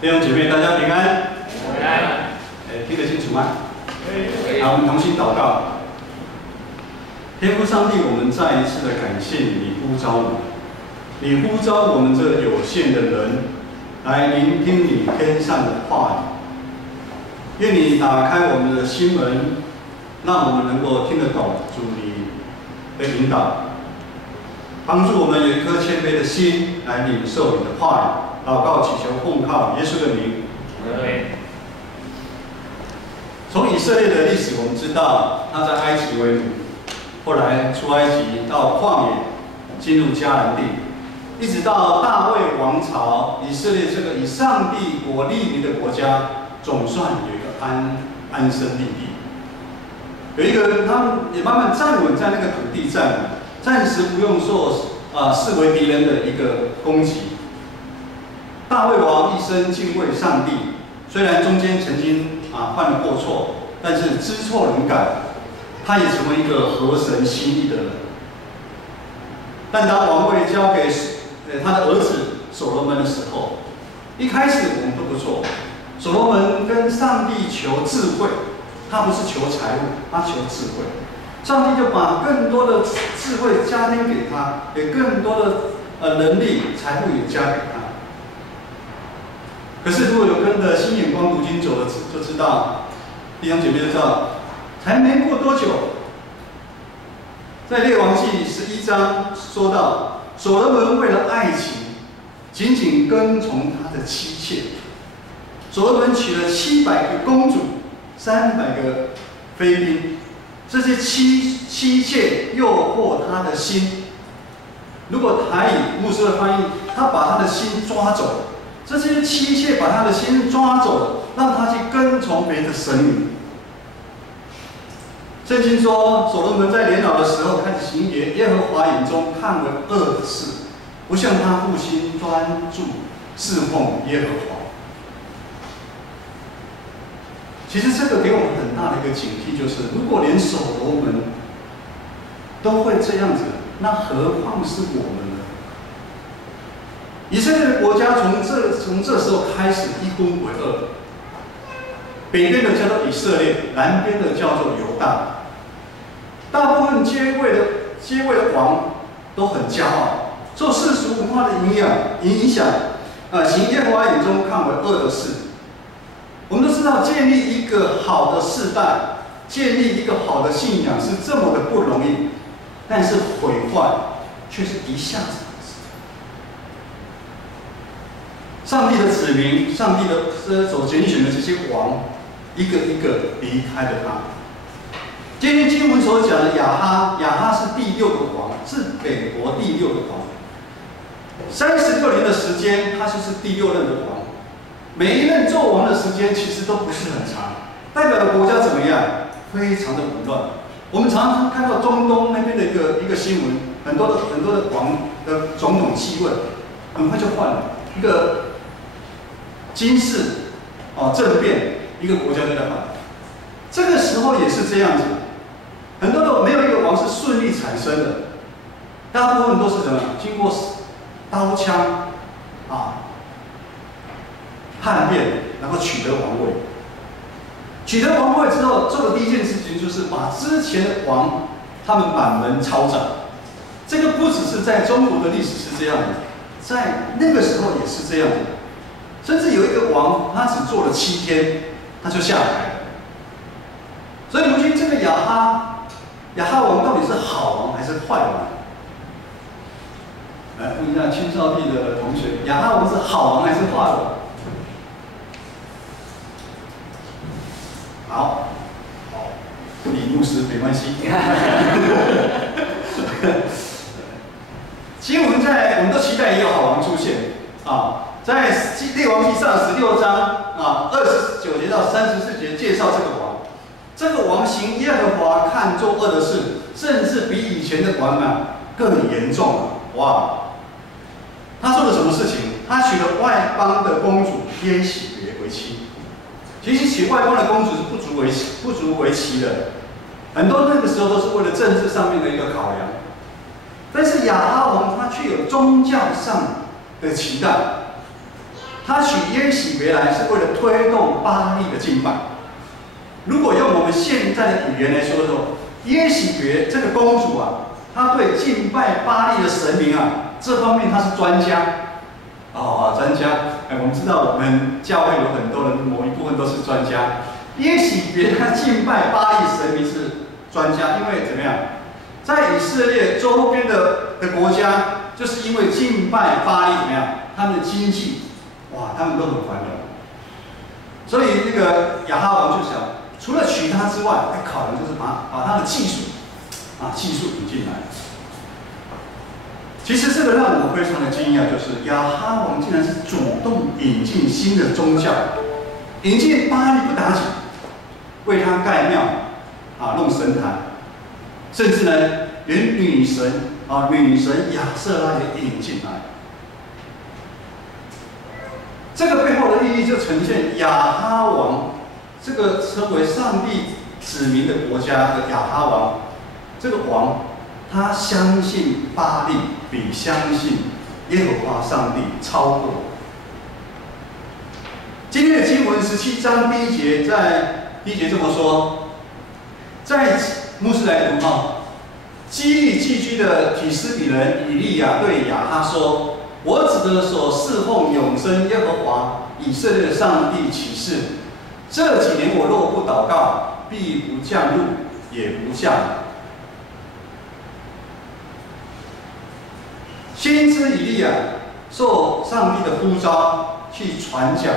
弟兄姐妹，大家平安。平安。听得清楚吗？可以。好，我们同心祷告。天父上帝，我们再一次的感谢你呼召我们，你呼召我们这有限的人来聆听你天上的话语。愿你打开我们的心门，让我们能够听得懂主你的引导，帮助我们有一颗谦卑的心来领受你的话语。祷告祈求奉靠耶稣的名。从以色列的历史，我们知道他在埃及为奴，后来出埃及到旷野，进入迦南地，一直到大卫王朝，以色列这个以上帝国立名的国家，总算有一个安身立地，有一个他们也慢慢站稳在那个土地上，暂时不用受视为敌人的一个攻击。大卫王一生敬畏上帝，虽然中间曾经犯了过错，但是知错能改，他也成为一个合神心意的人。但当王位交给他的儿子所罗门的时候，一开始我们都不错。所罗门跟上帝求智慧，他不是求财物，他求智慧。上帝就把更多的智慧加添给他，也更多的能力、财富也加给他。可是如果有跟着新眼光读经走的，就知道，弟兄姐妹就知道，才没过多久，在列王记11章说到，所罗门为了爱情，紧紧跟从他的妻妾。所罗门娶了700个公主，300个妃嫔，这些妻妾诱惑他的心。如果台语牧师的翻译，他把他的心抓走了。这些妻妾把他的心抓走了，让他去跟从别的神明。圣经说，所罗门在年老的时候开始行耶和华眼中看为恶的事，不像他父亲专注侍奉耶和华。其实这个给我们很大的一个警惕，就是如果连所罗门都会这样子，那何况是我们呢？以色列的国家从这时候开始一分为二，北边的叫做以色列，南边的叫做犹大。大部分接位的王都很骄傲，受世俗文化的影响，行耶和华眼中看为恶的事。我们都知道，建立一个好的世代，建立一个好的信仰是这么的不容易，但是毁坏却是一下子。上帝的子民，上帝的所拣选的这些王，一个一个离开了他。今天经文所讲的亚哈是第6个王，是北国第6个王。36年的时间，他就是第6任的王。每一任做王的时间其实都不是很长，代表的国家怎么样？非常的混乱。我们常常看到中东那边的一个新闻，很多的王的总统继位，很快就换了一个。军事政变，一个国家就在换。这个时候也是这样子，很多的没有一个王是顺利产生的，大部分都是什么？经过刀枪叛变，然后取得王位。取得王位之后，做的第一件事情就是把之前的王他们满门抄斩。这个不只是在中国的历史是这样的，在那个时候也是这样的。甚至有一个王，他只做了7天，他就下台了。所以如今这个亚哈王到底是好王还是坏王？来问一下青少地的同学，亚哈王是好王还是坏王？好，李牧师没关系。经文我们都期待也有好王出现在列王记上16章29节到34节介绍这个王。这个王行耶和华看作恶的事，甚至比以前的王更严重。哇！他做了什么事情？他娶了外邦的公主耶洗别为妻。其实娶外邦的公主是不足为奇的，很多那个时候都是为了政治上面的一个考量。但是亚哈王他却有宗教上的期待。他娶耶洗别来是为了推动巴力的敬拜。如果用我们现在的语言来说耶洗别这个公主啊，她对敬拜巴力的神明啊，这方面她是专家。专家，我们知道我们教会有很多人，某一部分都是专家。耶洗别他敬拜巴力神明是专家，因为怎么样，在以色列周边的国家，就是因为敬拜巴力怎么样，他们的经济，他们都很繁荣。所以那个亚哈王就想，除了娶她之外，还考量就是把他的技术引进来。其实这个让我非常的惊讶，就是亚哈王竟然是主动引进新的宗教，引进巴力不打紧，为他盖庙弄神坛，甚至呢连女神亚瑟拉也引进来。这个背后的意义就呈现亚哈王这个称为上帝子民的国家的亚哈王，这个王他相信巴力比相信耶和华上帝超过。今天的经文17章第1节，在第1节这么说，在牧师来读基利寄居的提斯比人以利亚对亚哈说：“我指着所侍奉永生耶和华以色列的上帝起誓，这几年我若不祷告，必不降露，也不下雨。”先知以利亚受上帝的呼召去传讲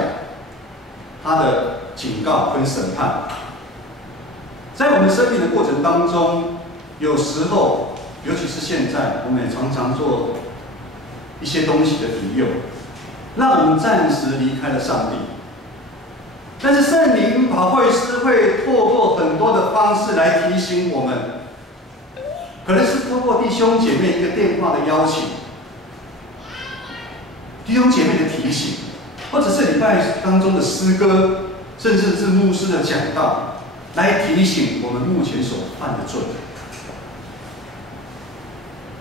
他的警告跟审判。在我们生命的过程当中，有时候，尤其是现在，我们也常常做一些东西的引诱，让我们暂时离开了上帝。但是圣灵保惠师会透过很多的方式来提醒我们，可能是透过弟兄姐妹一个电话的邀请，弟兄姐妹的提醒，或者是礼拜当中的诗歌，甚至是牧师的讲道，来提醒我们目前所犯的罪。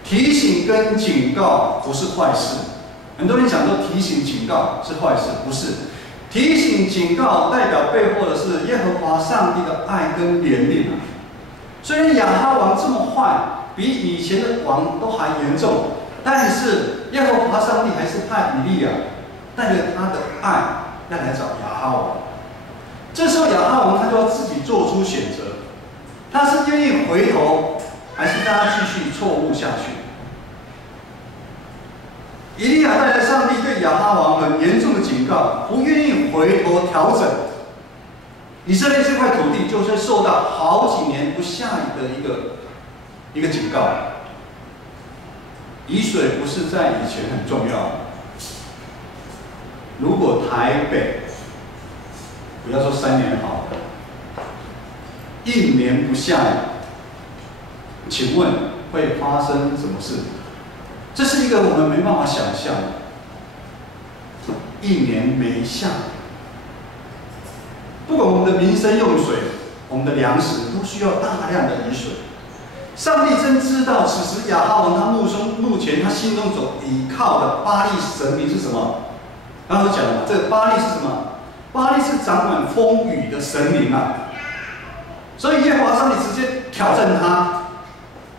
提醒跟警告不是坏事，很多人讲说提醒警告是坏事，不是。提醒警告代表背后的是耶和华上帝的爱跟怜悯啊。虽然亚哈王这么坏，比以前的王都还严重，但是耶和华上帝还是派以利亚带着他的爱要来找亚哈王。这时候亚哈王他就要自己做出选择，他是愿意回头，还是让他继续错误下去？以利亚带来上帝对亚哈王很严重的警告，不愿意回头调整，以色列这块土地就会受到好几年不下雨的一个警告。雨水不是在以前很重要，如果台北不要说3年好了，1年不下雨，请问会发生什么事？这是一个我们没办法想象的。1年没下雨，不管我们的民生用水、我们的粮食，都需要大量的雨水。上帝真知道，此时亚哈王他目前他心中所依靠的巴力神明是什么？刚刚讲了，这个巴力是什么？巴力是掌管风雨的神明啊。所以耶和华上帝直接挑战他，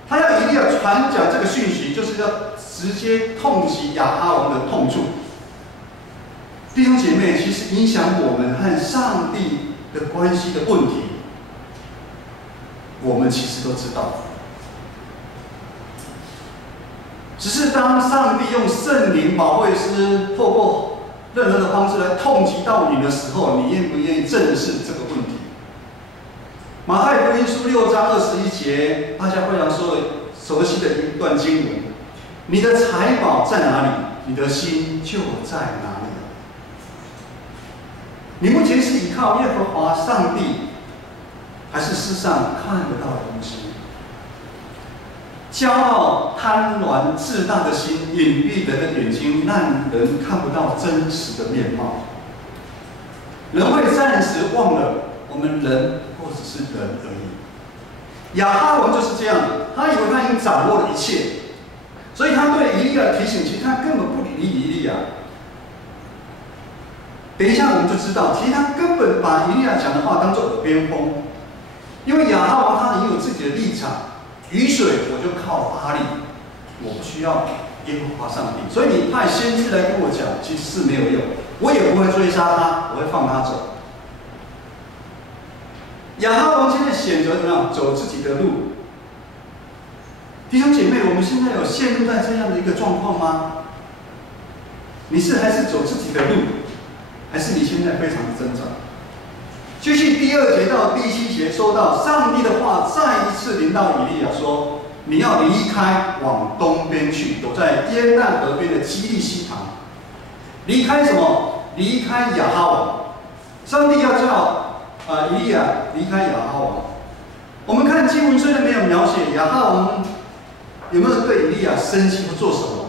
他要以利亚传讲这个讯息，就是要直接痛击亚哈王的痛处。弟兄姐妹，其实影响我们和上帝的关系的问题，我们其实都知道。只是当上帝用圣灵保惠师透过任何的方式来痛击到你的时候，你愿不愿意正视这个问题？马太福音书6章21节，大家非常熟悉的一段经文：你的财宝在哪里，你的心就在哪里。你目前是依靠耶和华上帝，还是世上看得到的东西？骄傲、贪婪、自大的心，隐蔽人的眼睛，让人看不到真实的面貌。人会暂时忘了我们人或只是人而已。亚哈王就是这样，他以为他已经掌握了一切，所以他对以利亚的提醒，其实他根本不理以利亚。等一下我们就知道，其实他根本把以利亚讲的话当做耳边风，因为亚哈王他已经有自己的立场，雨水我就靠巴力，我不需要耶和华上帝，所以你派先知来跟我讲，其实是没有用，我也不会追杀他，我会放他走。亚哈王现在选择怎么样走自己的路？弟兄姐妹，我们现在有陷入在这样的一个状况吗？你还是走自己的路，还是你现在非常的挣扎？继续第2节到第7节，说到上帝的话再一次临到以利亚说：“你要离开，往东边去，躲在约旦河边的基利西旁。离开什么？离开亚哈王。上帝要叫以利亚离开亚哈王。我们看经文虽然没有描写亚哈王有没有对以利亚生气或做什么，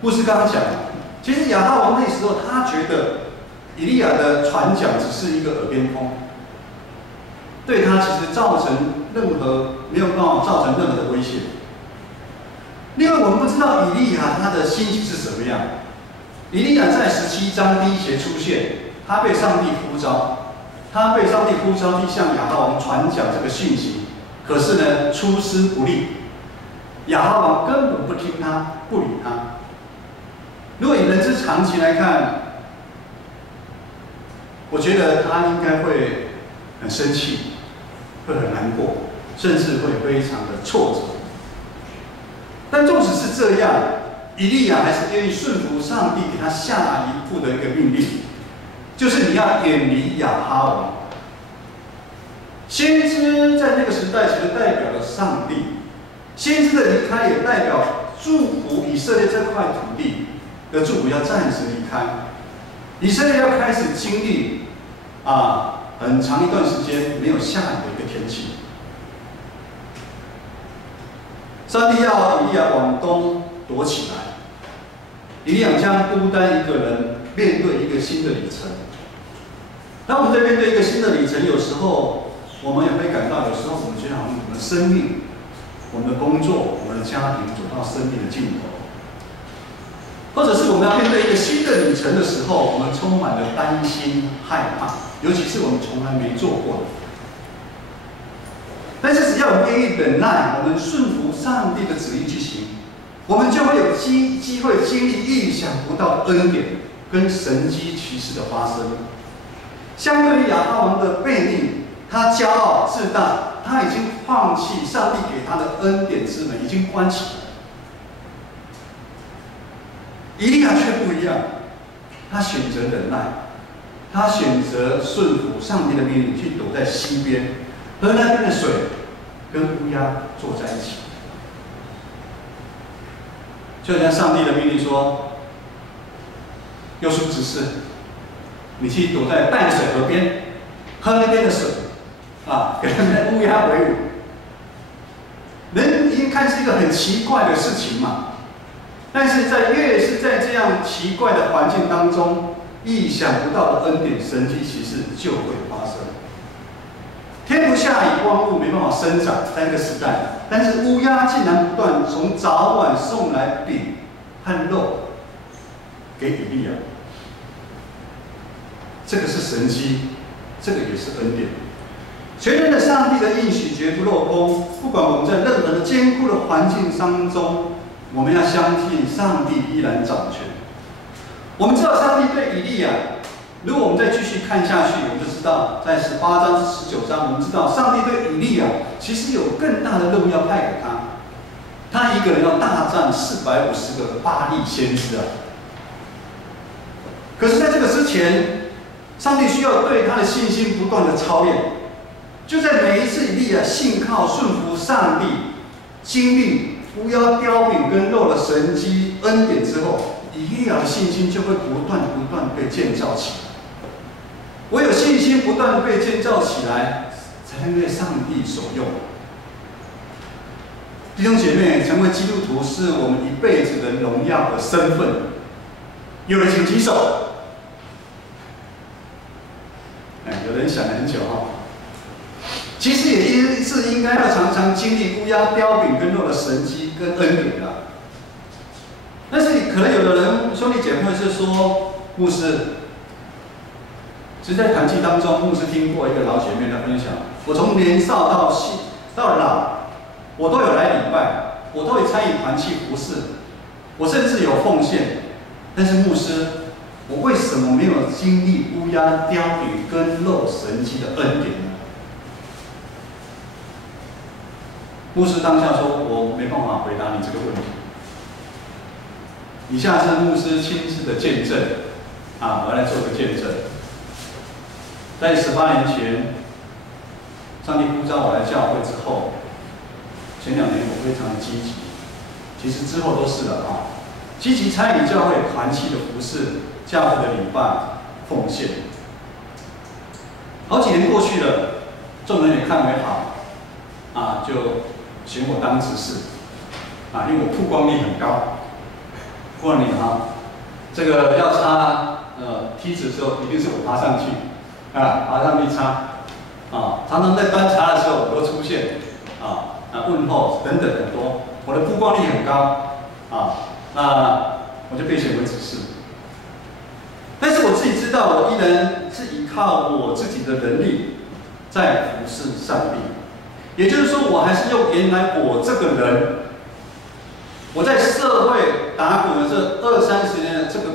牧师刚刚讲，其实亚哈王那时候他觉得以利亚的传讲只是一个耳边风，对他其实没有办法造成任何的威胁。另外，我们不知道以利亚他的心情是什么样。以利亚在17章第1节出现，他被上帝呼召，去向亚哈王传讲这个讯息，可是呢，出师不利，亚哈王根本不听他，不理他。如果以人之常情来看，我觉得他应该会很生气，会很难过，甚至会非常的挫折。但纵使是这样，以利亚还是愿意顺服上帝给他下一步的一个命令，就是你要远离亚哈王。先知在那个时代其实代表了上帝，先知的离开也代表祝福以色列这块土地的祝福要暂时离开，以色列要开始经历很长一段时间没有下雨的一个天气。上帝要以利亚往东躲起来，以利亚将孤单一个人面对一个新的里程。当我们在面对一个新的里程，有时候我们也会感到，有时候我们觉得好像我们的生命、我们的工作、我们的家庭走到生命的尽头，或者是我们要面对一个新的里程的时候，我们充满了担心、害怕，尤其是我们从来没做过的。但是只要我们愿意忍耐，我们顺服上帝的旨意去行，我们就会有机会经历意想不到的恩典跟神迹奇事的发生。相对于亚哈王的悖逆，他骄傲自大，他已经放弃上帝给他的恩典之门，已经关起来。以利亚却不一样，他选择忍耐，他选择顺服上帝的命令，去躲在西边，河那边的水跟乌鸦坐在一起。就像上帝的命令说：“约书执事，你去躲在淡水河边，喝那边的水，跟那乌鸦为伍。”人一看是一个很奇怪的事情嘛。但是越是在这样奇怪的环境当中，意想不到的恩典、神迹奇事就会发生。天不下雨，光物没办法生长，在那个时代，但是乌鸦竟然不断从早晚送来饼和肉给以利亚。这个是神迹，这个也是恩典。全能的上帝的应许绝不落空，不管我们在任何的艰苦的环境当中，我们要相信上帝依然掌权。我们知道上帝对以利亚，如果我们再继续看下去，我们就知道在18章至19章，我们知道上帝对以利亚其实有更大的任务要派给他，他一个人要大战450个巴力先知啊。可是在这个之前，上帝需要对他的信心不断的操练。就在每一次以利亚信靠顺服上帝，经历乌鸦叼饼跟肉的神迹恩典之后，以利亚的信心就会不断被建造起来。唯有信心不断被建造起来，才能被上帝所用。弟兄姐妹，成为基督徒是我们一辈子的荣耀和身份。有人请举手。有人想了很久哈。其实也是应该要常常经历乌鸦叼饼跟肉的神迹跟恩典的。但是可能有的人兄弟姐妹是说，牧师，其实，在团契当中，牧师听过一个老姐妹的分享，我从年少到老，我都有来礼拜，我都有参与团契服事，我甚至有奉献。但是牧师，我为什么没有经历乌鸦、雕饼跟肉神迹的恩典呢？牧师当下说：“我没办法回答你这个问题。以下是牧师亲自的见证，我要来做个见证。在18年前，上帝呼召我来教会之后，前2年我非常的积极，其实之后都是了积极参与教会团契的服事、教会的礼拜、奉献。好几年过去了，众人也看为好，就选我当执事，因为我曝光率很高。不然你这个要插梯子的时候，一定是我爬上去，爬上去插，常常在端茶的时候我都出现，问候等等很多，我的曝光率很高，那我就被选为执事。但是我自己知道，我依然是依靠我自己的能力在服侍上帝，也就是说，我还是用原来我这个人。我在社会打滚的这20-30年的这个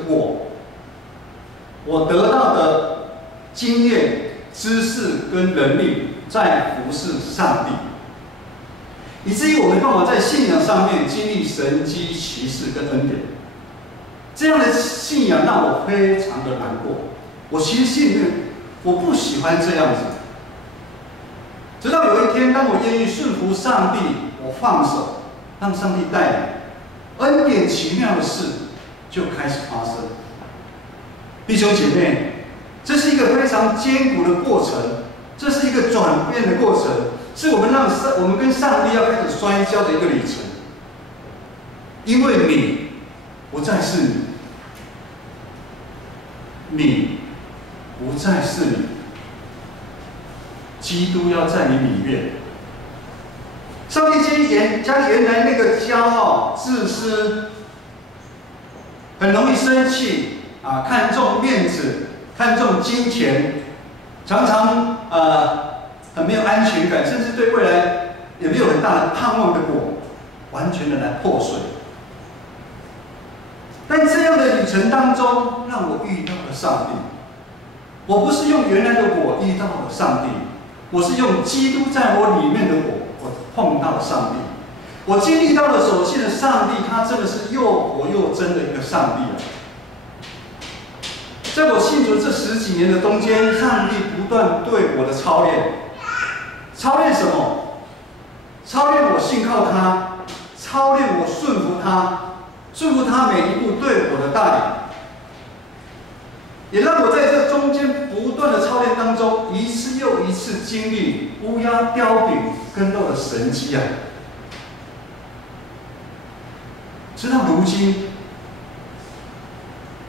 我得到的经验、知识跟能力，在服侍上帝，以至于我没办法在信仰上面经历神迹奇事跟恩典。这样的信仰让我非常的难过。我其实心里面我不喜欢这样子。直到有一天，当我愿意顺服上帝，我放手，让上帝带领。恩典奇妙的事就开始发生，弟兄姐妹，这是一个非常艰苦的过程，这是一个转变的过程，是我们跟上帝要开始摔跤的一个里程。因为你不再是你不再是你，基督要在你里面。上帝将原来那个骄傲、自私、很容易生气看重面子、看重金钱，常常很没有安全感，甚至对未来也没有很大的盼望的完全的来破碎。但这样的旅程当中，让我遇到了上帝。我不是用原来的我遇到了上帝，我是用基督在我里面的我碰到了上帝。我经历到了所信的上帝，他真的是又活又真的一个上帝在我信主这10几年的中间，上帝不断对我的操练。操练什么？操练我信靠他，操练我顺服他，顺服他每一步对我的带领，也让我在这中间不断的操练当中，一次又一次经历乌鸦、雕饼跟肉的神迹直到如今，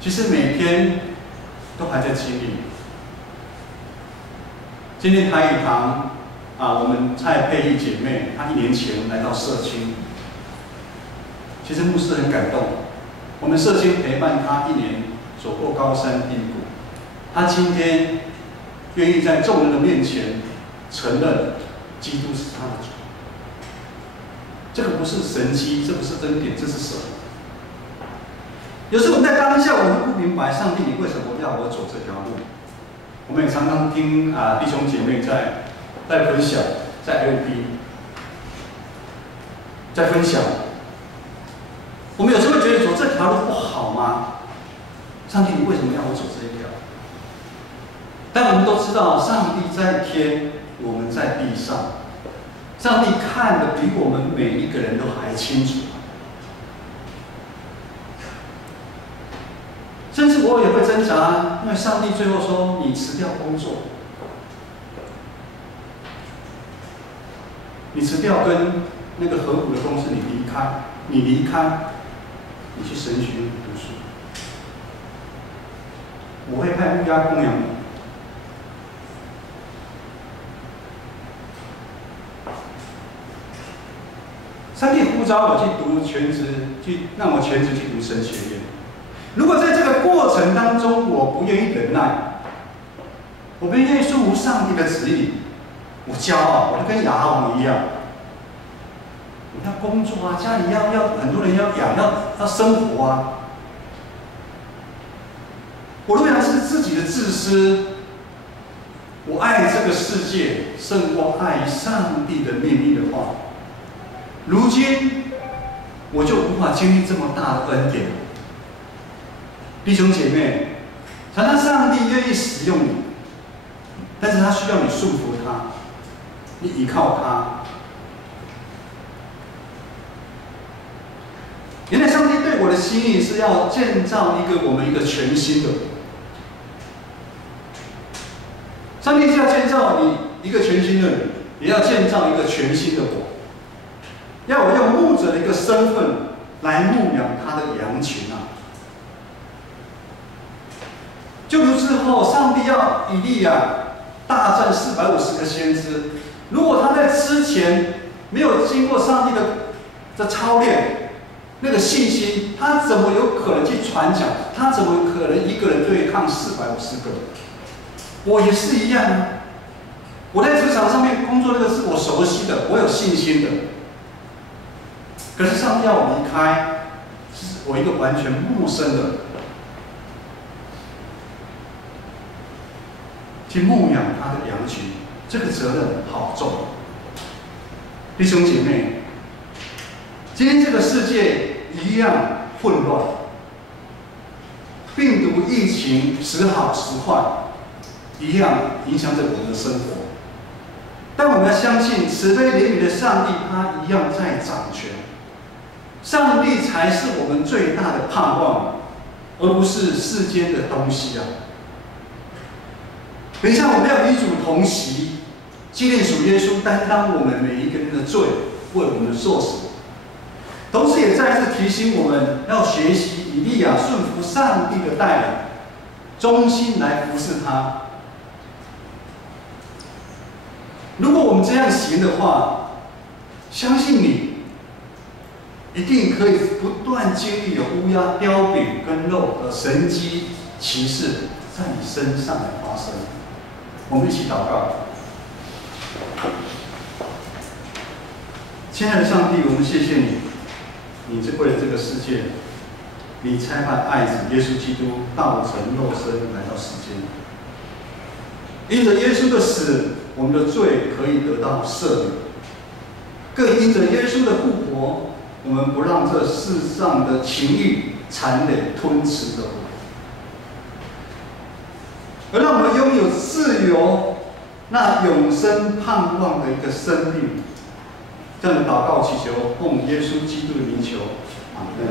其实每天都还在经历。今天台语堂我们蔡佩玉姐妹，她1年前来到社青，其实牧师很感动。我们社青陪伴她1年，走过高山低谷，她今天愿意在众人的面前承认基督是她的主。这个不是神迹，这不是恩典，这是什么？有时候我们在当下，我们不明白上帝，你为什么要我走这条路？我们也常常听弟兄姐妹在分享，在 LB 在分享。我们有时候会觉得走这条路不好吗？上帝，你为什么要我走这一条？但我们都知道，上帝在天，我们在地上。上帝看得比我们每一个人都还清楚，甚至我也会挣扎，因为上帝最后说：“你辞掉工作，你辞掉跟那个合股的公司，你离开，你去神学院读书，我会派乌鸦供养你。”上帝呼召我去读全职，让我全职去读神学院。如果在这个过程当中我不愿意忍耐，我们愿意顺服上帝的旨意。我骄傲，我就跟亚哈王一样，我要工作啊，家里要很多人要养，要生活啊。我如果是自己的自私，我爱这个世界胜过爱上帝的命令的话，如今我就无法经历这么大的恩典。弟兄姐妹，常常上帝愿意使用你，但是他需要你顺服他，你依靠他。原来上帝对我的心意是要建造我们一个全新的我。上帝是要建造你一个全新的你，也要建造一个全新的我。要我用牧者的一个身份来牧养他的羊群啊！就如之后，上帝要以利亚大战450个先知，如果他在之前没有经过上帝的操练，那个信心，他怎么有可能去传讲？他怎么有可能一个人对抗450个？我也是一样啊！我在职场上面工作，那个是我熟悉的，我有信心的。可是上帝要我离开，是我一个完全陌生的，去牧养他的羊群，这个责任好重。弟兄姐妹，今天这个世界一样混乱，病毒疫情时好时坏，一样影响着我们的生活。但我们要相信，慈悲怜悯的上帝，他一样在掌权。上帝才是我们最大的盼望，而不是世间的东西啊！等一下，我们要与主同席，纪念主耶稣担当我们每一个人的罪，为我们受死。同时，也再次提醒我们要学习以利亚顺服上帝的带领，忠心来服侍他。如果我们这样行的话，相信你一定可以不断经历有乌鸦、雕饼跟肉的神迹奇事在你身上来发生。我们一起祷告。亲爱的上帝，我们谢谢你，你是为了这个世界，你差派爱子耶稣基督道成肉身来到世间。因着耶稣的死，我们的罪可以得到赦免；更因着耶稣的复活，我们不让这世上的情欲、残忍吞噬着我们，而让我们拥有自由、那永生盼望的一个生命。这样的祷告祈求，奉耶稣基督的名求，阿门。